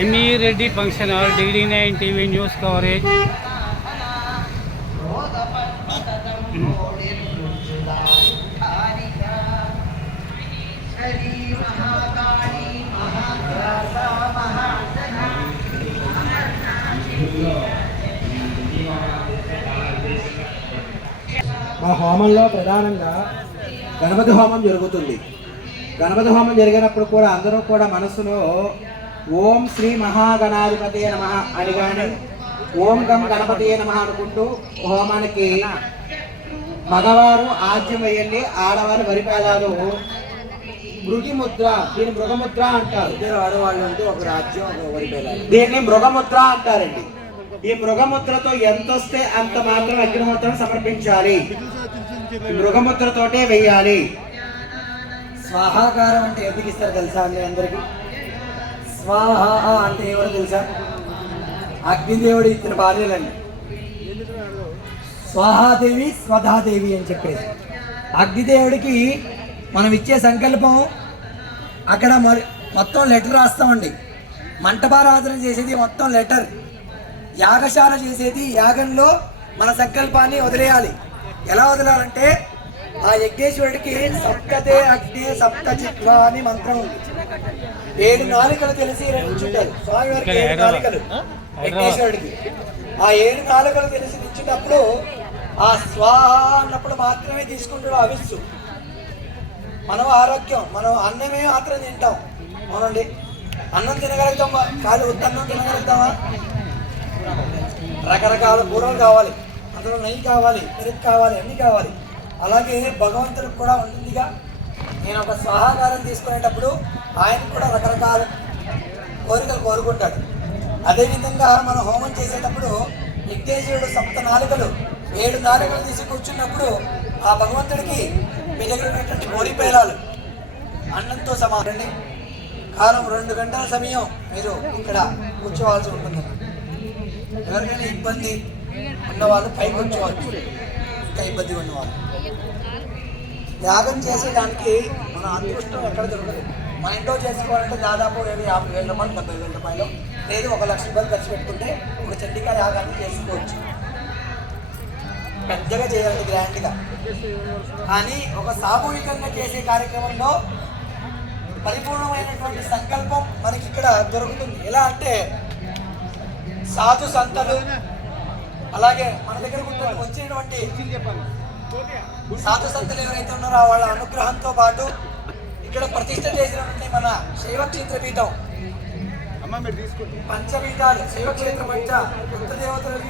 ME Reddy function hall, DD9 TV news coverage. మా హోమంలో ప్రధానంగా గణపతి హోమం జరుగుతుంది. గణపతి హోమం జరిగినప్పుడు కూడా అందరూ కూడా మనసులో ఓం శ్రీ మహాగణాధిపతియే నమః అని కానీ ఓం గం గణపతియే నమః అనుకుంటూ హోమానికి మగవారు ఆజ్యం వేయండి, ఆడవారు వరిపేదాలు మృగిముద్ర, దీన్ని మృగముద్ర అంటారు. ఇద్దరు ఆడవాళ్ళు అంటే ఒక రాజ్యం, ఒక వరిపేదాలు, దీన్ని మృగముద్ర అంటారండి. ఈ మృగముద్రతో ఎంత వస్తే అంత మాత్రం అగ్నిహోత్రం సమర్పించాలి. మృగముద్రతోటే వెయ్యాలి. స్వాహాకారం అంటే ఎందుకు ఇస్తారు తెలుసా అండి అందరికి? స్వాహ అంటే ఎవరు తెలుసా? అగ్నిదేవుడు ఇచ్చిన భార్యలండి. స్వాహాదేవి స్వధాదేవి అని చెప్పేసి అగ్నిదేవుడికి మనం ఇచ్చే సంకల్పం అక్కడ మొత్తం లెటర్ రాస్తామండి. మంటపారాధన చేసేది మొత్తం లెటర్, యాగశాల చేసేది యాగంలో మన సంకల్పాన్ని వదిలేయాలి. ఎలా వదలాలంటే ఆ యజ్ఞేశ్వరుడికి సప్తతే అగ్ని సప్త చిత్ర అని మంత్రం ఉంది. 7 నాలుకలు తెలిసి నిల్చుంటారు స్వామివారికి. 7 నాలుకలు యజ్ఞేశ్వరుడికి. ఆ 7 నాలుకలు తెలిసి నిల్చున్నప్పుడు ఆ స్వాహ అన్నప్పుడు మాత్రమే తీసుకుంటాడు అవిస్సు. మనం ఆరోగ్యం, మనం అన్నమే మాత్రం తింటాం. అవునండి, అన్నం తినగలుగుతామా? కాదు, ఉత్తన్నం తినగలుగుతామా? రకరకాల కూరలు కావాలి, అందులో నెయ్యి కావాలి, పెరుగు కావాలి, అన్నీ కావాలి. అలాగే భగవంతుడికి కూడా ఉంటుందిగా. నేను ఒక స్వాహాకారం తీసుకునేటప్పుడు ఆయన కూడా రకరకాల కోరికలు కోరుకుంటాడు. అదేవిధంగా మనం హోమం చేసేటప్పుడు యజ్ఞేశ్వరుడు సప్త నాలుకలు 7 నాలుకలు తీసి కూర్చున్నప్పుడు ఆ భగవంతుడికి మీ దగ్గర ఉన్నటువంటి బోడి పేలాలు అన్నంతో సమానండి. కాలం 2 గంటల సమయం మీరు ఇక్కడ కూర్చోవాల్సి ఉంటుంది. ఎవరికైనా ఇబ్బంది ఉన్నవాళ్ళు పైకి కూర్చోవచ్చు, ఇంకా ఇబ్బంది ఉన్నవాళ్ళు. యాగం చేసేదానికి మన అదృష్టం ఎక్కడ దొరకదు. మన ఇంట్లో చేసుకోవాలంటే దాదాపు 50,000 రూపాయలు, 70,000 రూపాయలు, లేదు 1,00,000 రూపాయలు ఖర్చు పెట్టుకుంటే ఒక చండికా యాగాన్ని చేసుకోవచ్చు. పెద్దగా చేయాలంటే గ్రాండ్గా. కానీ ఒక సామూహికంగా చేసే కార్యక్రమంలో పరిపూర్ణమైనటువంటి సంకల్పం మనకి ఇక్కడ దొరుకుతుంది. ఎలా అంటే సాధు సంతలు, అలాగే మన దగ్గర వచ్చినటువంటి సాధు సంతలు ఎవరైతే ఉన్నారో వాళ్ళ అనుగ్రహంతో పాటు ఇక్కడ ప్రతిష్ట చేసినటువంటి మన శైవక్షేత్ర పీఠం, పంచపీఠాలు, శైవక్షేత్ర పంచ ఉత్తర దేవతలకి